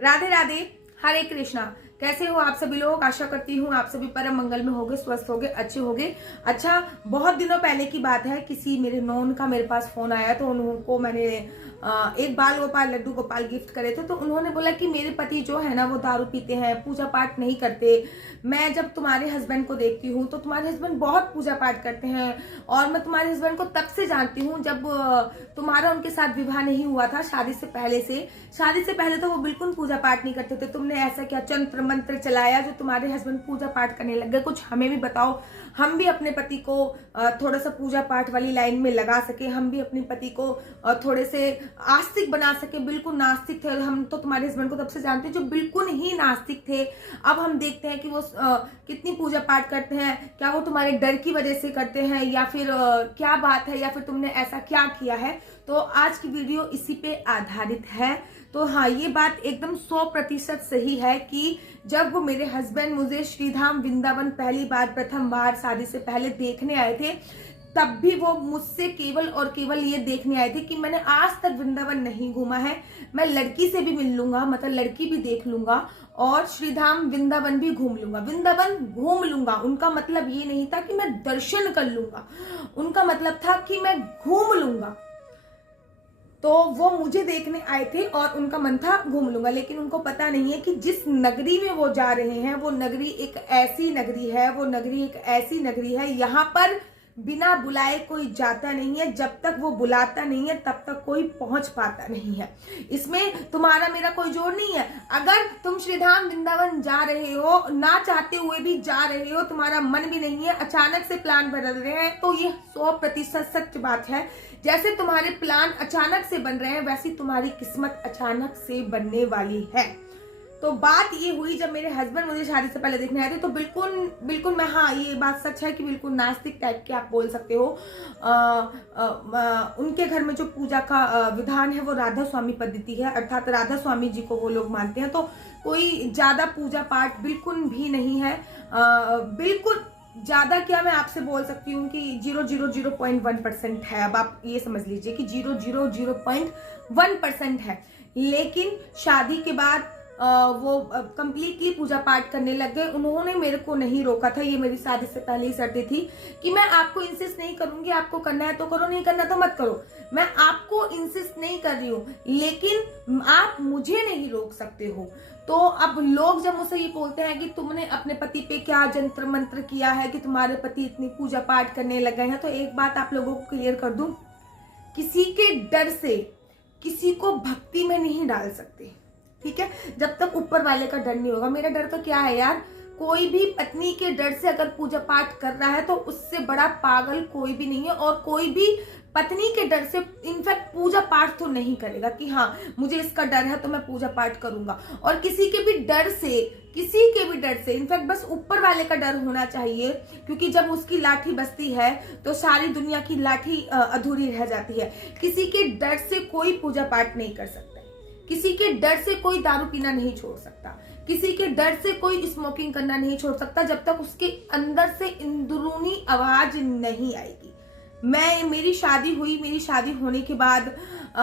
राधे राधे, हरे कृष्णा। कैसे हो आप सभी लोग? आशा करती हूँ आप सभी परम मंगल में होगे, स्वस्थ होगे, अच्छे होगे। अच्छा, बहुत दिनों पहले की बात है, किसी मेरे नॉन का मेरे पास फोन आया तो उनको मैंने एक बाल गोपाल लड्डू गोपाल गिफ्ट करे थे। तो उन्होंने बोला कि मेरे पति जो है ना वो दारू पीते हैं, पूजा पाठ नहीं करते। मैं जब तुम्हारे हस्बैंड को देखती हूँ तो तुम्हारे हस्बैंड बहुत पूजा पाठ करते हैं और मैं तुम्हारे हस्बैंड को तब से जानती हूँ जब तुम्हारा उनके साथ विवाह नहीं हुआ था, शादी से पहले से। शादी से पहले तो वो बिल्कुल पूजा पाठ नहीं करते थे। तुमने ऐसा क्या तंत्र मंत्र चलाया जो तुम्हारे हस्बैंड पूजा पाठ करने लग गए? कुछ हमें भी बताओ, हम भी अपने पति को थोड़ा सा पूजा पाठ वाली लाइन में लगा सके, हम भी अपने पति को थोड़े से आस्तिक बना सके। बिल्कुल नास्तिक थे हम तो तुम्हारे हस्बैंड को तब से जानते हैं जो बिल्कुल ही नास्तिक थे। अब हम देखते हैं कि वो कितनी पूजा पाठ करते हैं। क्या वो तुम्हारे डर की वजह से करते हैं या फिर क्या बात है, या फिर तुमने ऐसा क्या किया है? तो आज की वीडियो इसी पे आधारित है। तो हाँ, ये बात एकदम 100% सही है कि जब वो मेरे हस्बैंड मुझे श्रीधाम वृंदावन पहली बार, प्रथम बार शादी से पहले देखने आए थे, तब भी वो मुझसे केवल और केवल ये देखने आए थे कि मैंने आज तक वृंदावन नहीं घूमा है, मैं लड़की से भी मिल लूंगा, मतलब लड़की भी देख लूंगा और श्रीधाम वृंदावन भी घूम लूंगा, वृंदावन घूम लूंगा। उनका मतलब ये नहीं था कि मैं दर्शन कर लूंगा, उनका मतलब था कि मैं घूम लूंगा। तो वो मुझे देखने आए थे और उनका मन था घूम लूंगा, लेकिन उनको पता नहीं है कि जिस नगरी में वो जा रहे हैं वो नगरी एक ऐसी नगरी है, वो नगरी एक ऐसी नगरी है, यहाँ पर बिना बुलाए कोई जाता नहीं है। जब तक वो बुलाता नहीं है तब तक कोई पहुंच पाता नहीं है। इसमें तुम्हारा मेरा कोई जोर नहीं है। अगर तुम श्रीधाम वृंदावन जा रहे हो, ना चाहते हुए भी जा रहे हो, तुम्हारा मन भी नहीं है, अचानक से प्लान बदल रहे हैं, तो ये 100% सच बात है। जैसे तुम्हारे प्लान अचानक से बन रहे हैं वैसी तुम्हारी किस्मत अचानक से बनने वाली है। तो बात ये हुई, जब मेरे हस्बैंड मुझे शादी से पहले देखने आए थे तो बिल्कुल मैं, हाँ ये बात सच है कि बिल्कुल नास्तिक टाइप के आप बोल सकते हो। उनके घर में जो पूजा का विधान है वो राधा स्वामी पद्धति है, अर्थात राधा स्वामी जी को वो लोग मानते हैं। तो कोई ज्यादा पूजा पाठ बिल्कुल भी नहीं है। बिल्कुल ज्यादा क्या मैं आपसे बोल सकती हूँ कि 0.1% है। अब आप ये समझ लीजिए कि 0.1% है। लेकिन शादी के बाद वो कंप्लीटली पूजा पाठ करने लग गए। उन्होंने मेरे को नहीं रोका था, ये मेरी शादी से पहले ही शर्तें थी कि मैं आपको इंसिस्ट नहीं करूंगी, आपको करना है तो करो, नहीं करना तो मत करो। मैं आपको इंसिस्ट नहीं कर रही हूँ, लेकिन आप मुझे नहीं रोक सकते हो। तो अब लोग जब मुझसे ये बोलते हैं कि तुमने अपने पति पे क्या जंत्र मंत्र किया है कि तुम्हारे पति इतनी पूजा पाठ करने लग गए हैं, तो एक बात आप लोगों को क्लियर कर दूं, किसी के डर से किसी को भक्ति में नहीं डाल सकते, ठीक है? जब तक ऊपर वाले का डर नहीं होगा। मेरा डर तो क्या है यार, कोई भी पत्नी के डर से अगर पूजा पाठ कर रहा है तो उससे बड़ा पागल कोई भी नहीं है। और कोई भी पत्नी के डर से इनफैक्ट पूजा पाठ तो नहीं करेगा कि हाँ मुझे इसका डर है तो मैं पूजा पाठ करूंगा। और किसी के भी डर से इनफैक्ट बस ऊपर वाले का डर होना चाहिए, क्योंकि जब उसकी लाठी बजती है तो सारी दुनिया की लाठी अधूरी रह जाती है। किसी के डर से कोई पूजा पाठ नहीं कर सकता, किसी के डर से कोई दारू पीना नहीं छोड़ सकता, किसी के डर से कोई स्मोकिंग करना नहीं छोड़ सकता, जब तक उसके अंदर से अंदरूनी आवाज नहीं आएगी। मेरी शादी हुई, मेरी शादी होने के बाद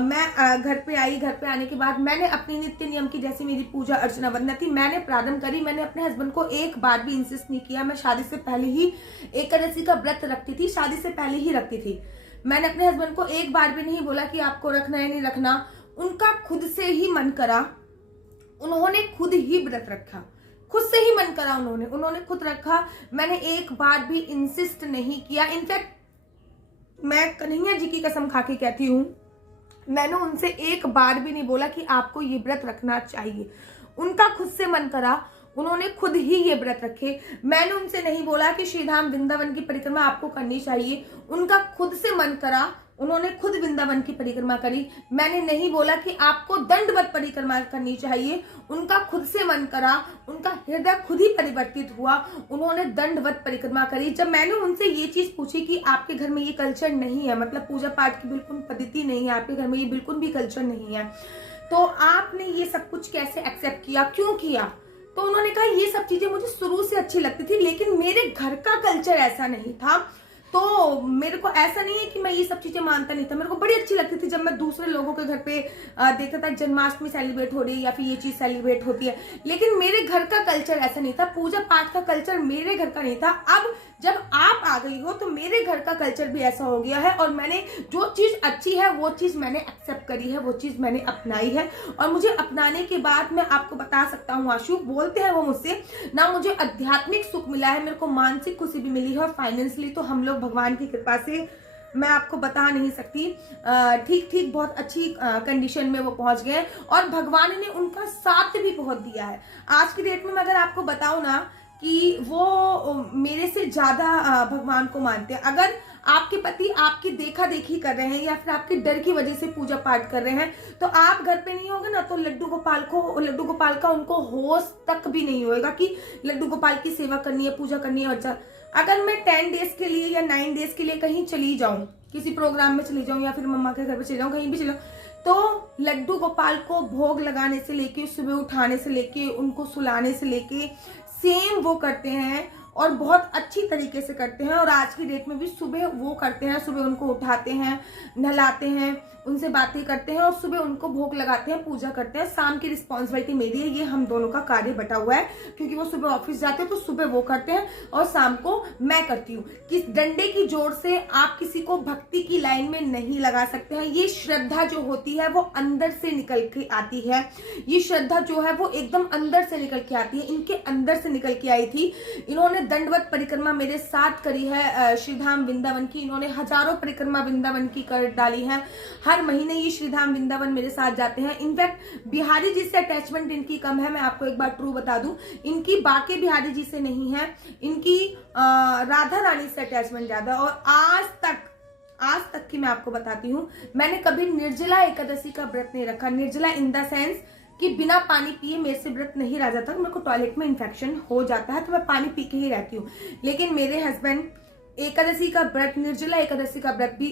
मैं घर पे आई। घर पे आने के बाद मैंने अपनी नित्य नियम की, जैसी मेरी पूजा अर्चना वंदना थी, मैंने प्रारंभ करी। मैंने अपने हस्बैंड को एक बार भी इंसिस्ट नहीं किया। मैं शादी से पहले ही एकादशी का व्रत रखती थी, शादी से पहले ही रखती थी। मैंने अपने हस्बैंड को एक बार भी नहीं बोला कि आपको रखना है नहीं रखना। उनका खुद से ही मन करा, उन्होंने खुद ही व्रत रखा, खुद से ही मन करा, उन्होंने खुद रखा। मैंने एक बार भी इंसिस्ट नहीं किया। इनफैक्ट मैं कन्हैया जी की कसम खा के कहती हूँ, मैंने उनसे एक बार भी नहीं बोला कि आपको ये व्रत रखना चाहिए। उनका खुद से मन करा, उन्होंने खुद ही ये व्रत रखे। मैंने उनसे नहीं बोला कि श्रीधाम वृंदावन की परिक्रमा आपको करनी चाहिए। उनका खुद से मन करा, उन्होंने खुद वृंदावन की परिक्रमा करी। मैंने नहीं बोला कि आपको दंडवत परिक्रमा करनी चाहिए। उनका खुद से मन करा, उनका हृदय खुद ही परिवर्तित हुआ, उन्होंने दंडवत परिक्रमा करी। जब मैंने उनसे ये चीज पूछी कि आपके घर में ये कल्चर नहीं है, मतलब पूजा पाठ की बिल्कुल पद्धति नहीं है, आपके घर में ये बिल्कुल भी कल्चर नहीं है, तो आपने ये सब कुछ कैसे एक्सेप्ट किया, क्यों किया? तो उन्होंने कहा ये सब चीजें मुझे शुरू से अच्छी लगती थी, लेकिन मेरे घर का कल्चर ऐसा नहीं था। तो मेरे को ऐसा नहीं है कि मैं ये सब चीजें मानता नहीं था, मेरे को बड़ी अच्छी लगती थी जब मैं दूसरे लोगों के घर पे देखता था जन्माष्टमी सेलिब्रेट हो रही है या फिर ये चीज सेलिब्रेट होती है, लेकिन मेरे घर का कल्चर ऐसा नहीं था, पूजा पाठ का कल्चर मेरे घर का नहीं था। अब जब आप आ गई हो तो मेरे घर का कल्चर भी ऐसा हो गया है, और मैंने जो चीज अच्छी है वो चीज मैंने एक्सेप्ट करी है, वो चीज मैंने अपनाई है। और मुझे अपनाने के बाद मैं आपको बता सकता हूँ आशु, बोलते हैं वो मुझसे, ना मुझे आध्यात्मिक सुख मिला है, मेरे को मानसिक खुशी भी मिली है, और फाइनेंशियली तो हम लोग भगवान की कृपा से मैं आपको बता नहीं सकती, ठीक ठीक बहुत अच्छी कंडीशन में वो पहुंच गए, और भगवान ने उनका साथ भी बहुत दिया है। आज की डेट में मैं अगर आपको बताऊं ना कि वो मेरे से ज्यादा भगवान को मानते हैं। अगर आपके पति आपकी देखा देखी कर रहे हैं या फिर आपके डर की वजह से पूजा पाठ कर रहे हैं, तो आप घर पे नहीं होगे ना, तो लड्डू गोपाल का उनको होश तक भी नहीं होएगा कि लड्डू गोपाल की सेवा करनी है, पूजा करनी है। और अगर मैं 10 डेज के लिए या 9 डेज के लिए कहीं चली जाऊं, किसी प्रोग्राम में चली जाऊं या फिर मम्मा के घर पे चली जाऊं, कहीं भी चली जाऊं, तो लड्डू गोपाल को भोग लगाने से लेके, सुबह उठाने से लेके, उनको सुलाने से लेके सेम वो करते हैं, और बहुत अच्छी तरीके से करते हैं। और आज की डेट में भी सुबह वो करते हैं, सुबह उनको उठाते हैं, नहलाते हैं, उनसे बातें करते हैं, और सुबह उनको भोग लगाते हैं, पूजा करते हैं। शाम की रिस्पॉन्सिबिलिटी मेरी है, ये हम दोनों का कार्य बटा हुआ है, क्योंकि वो सुबह ऑफिस जाते हैं तो सुबह वो करते हैं और शाम को मैं करती हूँ। किस डंडे की जोर से आप किसी को भक्ति की लाइन में नहीं लगा सकते हैं। ये श्रद्धा जो होती है वो अंदर से निकल के आती है, ये श्रद्धा जो है वो एकदम अंदर से निकल के आती है। इनके अंदर से निकल के आई थी। इन्होंने दंडवत परिक्रमा मेरे साथ करी है श्रीधाम वृंदावन की, इन्होंने हजारों परिक्रमा वृंदावन की कर डाली है। हर महीने ये श्रीधाम वृंदावन मेरे साथ जाते हैं। इनफैक्ट बिहारी जी से अटैचमेंट इनकी कम है, मैं आपको एक बार ट्रू बता दूं, इनकी बाके बिहारी जी से नहीं है, इनकी राधा रानी से अटैचमेंट ज्यादा। और आज तक की मैं आपको बताती हूँ, मैंने कभी निर्जला एकादशी का व्रत नहीं रखा। निर्जला इन द सेंस कि बिना पानी पिए मेरे से व्रत नहीं रह जाता, मेरे को टॉयलेट में इन्फेक्शन हो जाता है तो मैं पानी पी के ही रहती हूँ। लेकिन मेरे हस्बैंड एकादशी का व्रत, निर्जला एकादशी का व्रत भी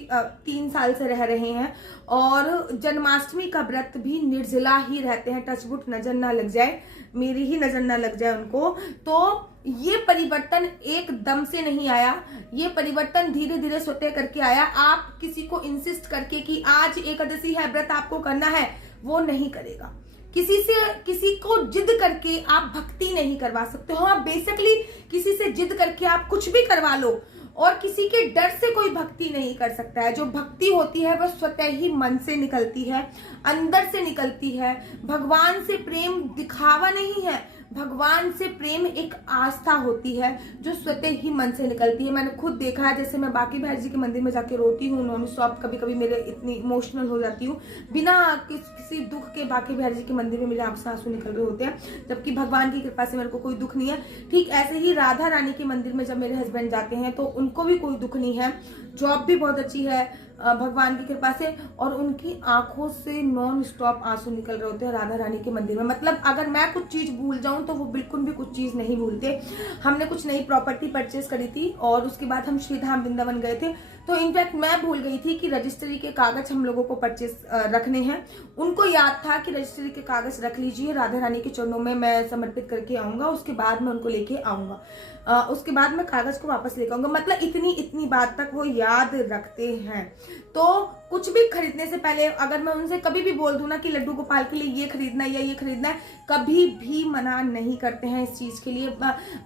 3 साल से रह रहे हैं, और जन्माष्टमी का व्रत भी निर्जला ही रहते हैं। टचवुड नजर ना लग जाए, मेरी ही नजर ना लग जाए उनको। तो ये परिवर्तन एकदम से नहीं आया, ये परिवर्तन धीरे धीरे स्वतः करके आया। आप किसी को इंसिस्ट करके कि आज एकादशी है, व्रत आपको करना है, वो नहीं करेगा। किसी को जिद करके आप भक्ति नहीं करवा सकते हो। हाँ, बेसिकली किसी से जिद करके आप कुछ भी करवा लो, और किसी के डर से कोई भक्ति नहीं कर सकता है। जो भक्ति होती है वह स्वतः ही मन से निकलती है, अंदर से निकलती है। भगवान से प्रेम दिखावा नहीं है, भगवान से प्रेम एक आस्था होती है जो स्वतः ही मन से निकलती है। मैंने खुद देखा है, जैसे मैं बाकी बिहारी जी के मंदिर में जाके रोती हूँ नॉन स्टॉप, कभी कभी मेरे इतनी इमोशनल हो जाती हूँ, बिना किसी दुख के बाकी बिहारी जी के मंदिर में मेरे आंख से आंसू निकल रहे होते हैं, जबकि भगवान की कृपा से मेरे को कोई दुख नहीं है। ठीक ऐसे ही राधा रानी के मंदिर में जब मेरे हस्बैंड जाते हैं तो उनको भी कोई दुख नहीं है, जॉब भी बहुत अच्छी है भगवान की कृपा से, और उनकी आंखों से नॉन स्टॉप आंसू निकल रहे होते हैं राधा रानी के मंदिर में। मतलब अगर मैं कुछ चीज भूल जाऊं तो वो बिल्कुल भी कुछ चीज नहीं भूलते। हमने कुछ नई प्रॉपर्टी परचेस करी थी और उसके बाद हम श्रीधाम वृंदावन गए थे, तो इनफैक्ट मैं भूल गई थी कि रजिस्ट्री के कागज हम लोगों को परचेस रखने हैं। उनको याद था कि रजिस्ट्री के कागज रख लीजिए, राधा रानी के चरणों में मैं समर्पित करके आऊंगा, उसके बाद मैं उनको लेके आऊंगा, उसके बाद मैं कागज को वापस लेकर आऊंगा। मतलब इतनी बात तक वो याद रखते हैं। तो कुछ भी खरीदने से पहले अगर मैं उनसे कभी भी बोल दूं ना कि लड्डू गोपाल के लिए ये खरीदना है या ये खरीदना है, कभी भी मना नहीं करते हैं इस चीज के लिए।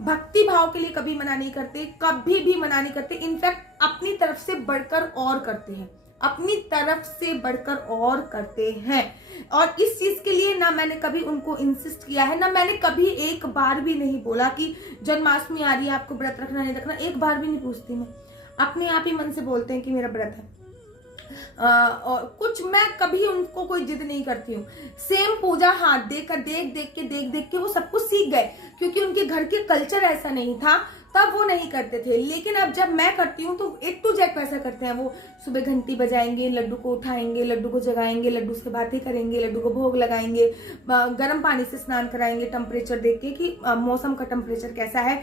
भक्ति भाव के लिए कभी मना नहीं करते, कभी भी मना नहीं करते। इनफैक्ट अपनी तरफ से बढ़कर और करते हैं, अपनी तरफ से बढ़कर और करते हैं। और इस चीज के लिए ना मैंने कभी उनको इंसिस्ट किया है, ना मैंने कभी एक बार भी नहीं बोला कि जन्माष्टमी आ रही है आपको व्रत रखना नहीं रखना, एक बार भी नहीं पूछती मैं। अपने आप ही मन से बोलते हैं कि मेरा व्रत है। और कुछ मैं कभी उनको कोई जिद नहीं करती हूँ। सेम पूजा हाथ देख के वो सब कुछ सीख गए, क्योंकि उनके घर के कल्चर ऐसा नहीं था, तब वो नहीं करते थे। लेकिन अब जब मैं करती हूँ तो A to Z वैसा करते हैं। वो सुबह घंटी बजाएंगे, लड्डू को उठाएंगे, लड्डू को जगाएंगे, लड्डू से बातें करेंगे, लड्डू को भोग लगाएंगे, गर्म पानी से स्नान कराएंगे टेम्परेचर देख के कि मौसम का टेम्परेचर कैसा है।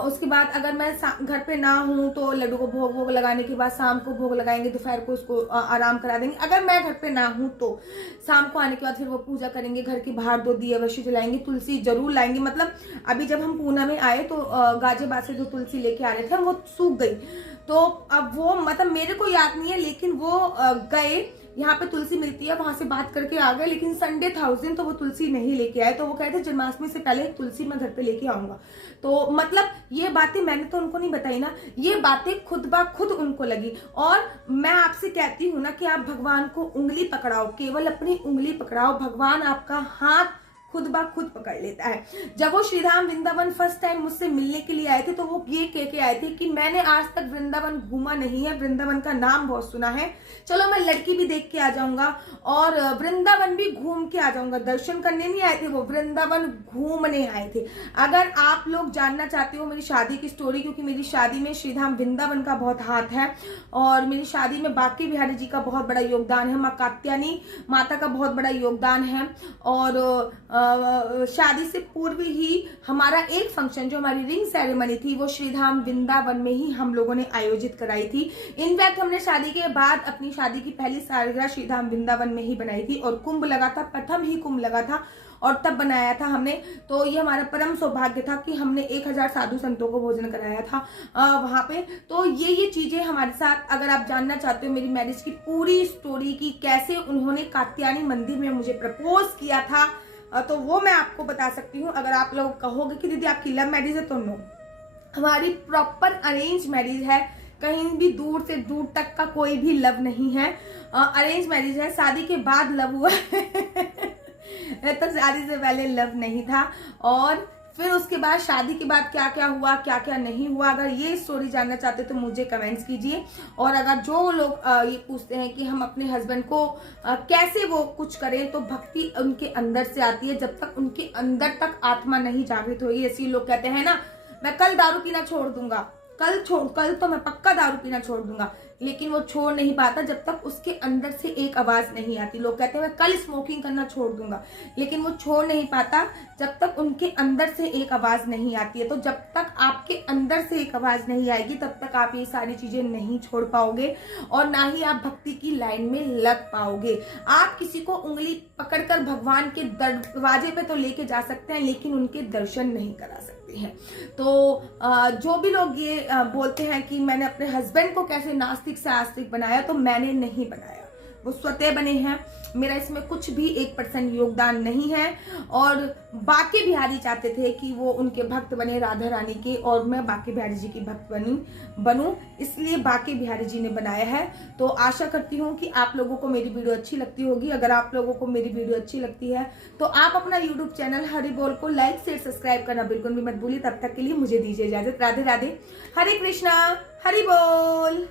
उसके बाद अगर मैं घर पे ना हूँ तो लड्डू को भोग लगाने के बाद शाम को भोग लगाएंगे, दोपहर को उसको आराम करा देंगे। अगर मैं घर पे ना हूँ तो शाम को आने के बाद फिर वो पूजा करेंगे, घर के बाहर 2 दिए अवश्य जलाएंगे, तुलसी जरूर लाएंगे। मतलब अभी जब हम पूना में आए तो गाजियाबाद से जो तुलसी लेके आ रहे थे वो सूख गई, तो अब वो मतलब मेरे को याद नहीं है, लेकिन वो गए, यहाँ पे तुलसी मिलती है, वहां से बात करके आ गए, लेकिन संडे था उस दिन तो वो तुलसी नहीं लेके आए। तो वो कहे थे जन्माष्टमी से पहले तुलसी मैं घर पे लेके आऊंगा। तो मतलब ये बातें मैंने तो उनको नहीं बताई ना, ये बातें खुद ब खुद उनको लगी। और मैं आपसे कहती हूँ ना कि आप भगवान को उंगली पकड़ाओ, केवल अपनी उंगली पकड़ाओ, भगवान आपका हाथ खुद ब खुद पकड़ लेता है। जब वो श्रीधाम वृंदावन फर्स्ट टाइम मुझसे मिलने के लिए आए थे तो वो ये कह के आए थे कि मैंने आज तक वृंदावन घूमा नहीं है, वृंदावन का नाम बहुत सुना है, चलो मैं लड़की भी देख के आ जाऊंगा और वृंदावन भी घूम के आ जाऊंगा। दर्शन करने नहीं आए थे वो, वृंदावन घूमने आए थे। अगर आप लोग जानना चाहते हो मेरी शादी की स्टोरी, क्योंकि मेरी शादी में श्रीधाम वृंदावन का बहुत हाथ है और मेरी शादी में बांके बिहारी जी का बहुत बड़ा योगदान है, माँ कात्यायनी माता का बहुत बड़ा योगदान है। और शादी से पूर्व ही हमारा एक फंक्शन, जो हमारी रिंग सेरेमनी थी, वो श्रीधाम वृंदावन में ही हम लोगों ने आयोजित कराई थी। इनफैक्ट हमने शादी के बाद अपनी शादी की पहली सालगिरह श्रीधाम वृंदावन में ही बनाई थी और कुंभ लगा था, प्रथम ही कुंभ लगा था और तब बनाया था हमने। तो ये हमारा परम सौभाग्य था कि हमने 1000 साधु संतों को भोजन कराया था वहां पे। तो ये चीजें हमारे साथ, अगर आप जानना चाहते हो मेरी मैरिज की पूरी स्टोरी की, कैसे उन्होंने कात्यायनी मंदिर में मुझे प्रपोज किया था, तो वो मैं आपको बता सकती हूँ। अगर आप लोग कहोगे कि दीदी आपकी लव मैरिज है, तो नो, हमारी प्रॉपर अरेंज मैरिज है, कहीं भी दूर से दूर तक का कोई भी लव नहीं है, अरेंज मैरिज है। शादी के बाद लव हुआ तो शादी से पहले लव नहीं था। और फिर उसके बाद शादी के बाद क्या क्या हुआ, क्या क्या नहीं हुआ, अगर ये स्टोरी जानना चाहते तो मुझे कमेंट्स कीजिए। और अगर जो लोग ये पूछते हैं कि हम अपने हस्बैंड को कैसे वो कुछ करें, तो भक्ति उनके अंदर से आती है। जब तक उनके अंदर तक आत्मा नहीं जागृत होगी, ऐसे लोग कहते हैं ना, मैं कल दारू पीना छोड़ दूंगा, कल तो मैं पक्का दारू पीना छोड़ दूंगा, लेकिन वो छोड़ नहीं पाता जब तक उसके अंदर से एक आवाज नहीं आती। लोग कहते हैं मैं कल स्मोकिंग करना छोड़ दूंगा, लेकिन वो छोड़ नहीं पाता जब तक उनके अंदर से एक आवाज नहीं आती है। तो जब तक आपके अंदर से एक आवाज नहीं आएगी तब तक आप ये सारी चीजें नहीं छोड़ पाओगे और ना ही आप भक्ति की लाइन में लग पाओगे। आप किसी को उंगली पकड़कर भगवान के दरवाजे पे तो लेके जा सकते हैं, लेकिन उनके दर्शन नहीं करा सकते हैं। तो जो भी लोग ये बोलते हैं कि मैंने अपने हस्बैंड को कैसे नास्तिक से आस्तिक बनाया, तो मैंने नहीं बनाया, वो स्वतः बने हैं। मेरा इसमें कुछ भी 1% योगदान नहीं है। और बांके बिहारी चाहते थे कि वो उनके भक्त बने राधा रानी के, और मैं बांके बिहारी जी की भक्त बनूं, इसलिए बांके बिहारी जी ने बनाया है। तो आशा करती हूँ कि आप लोगों को मेरी वीडियो अच्छी लगती होगी। अगर आप लोगों को मेरी वीडियो अच्छी लगती है तो आप अपना यूट्यूब चैनल हरि बोल को लाइक शेयर सब्सक्राइब करना बिल्कुल भी मत भूलिए। तब तक के लिए मुझे दीजिए इजाजत। राधे राधे, हरे कृष्णा, हरि बोल।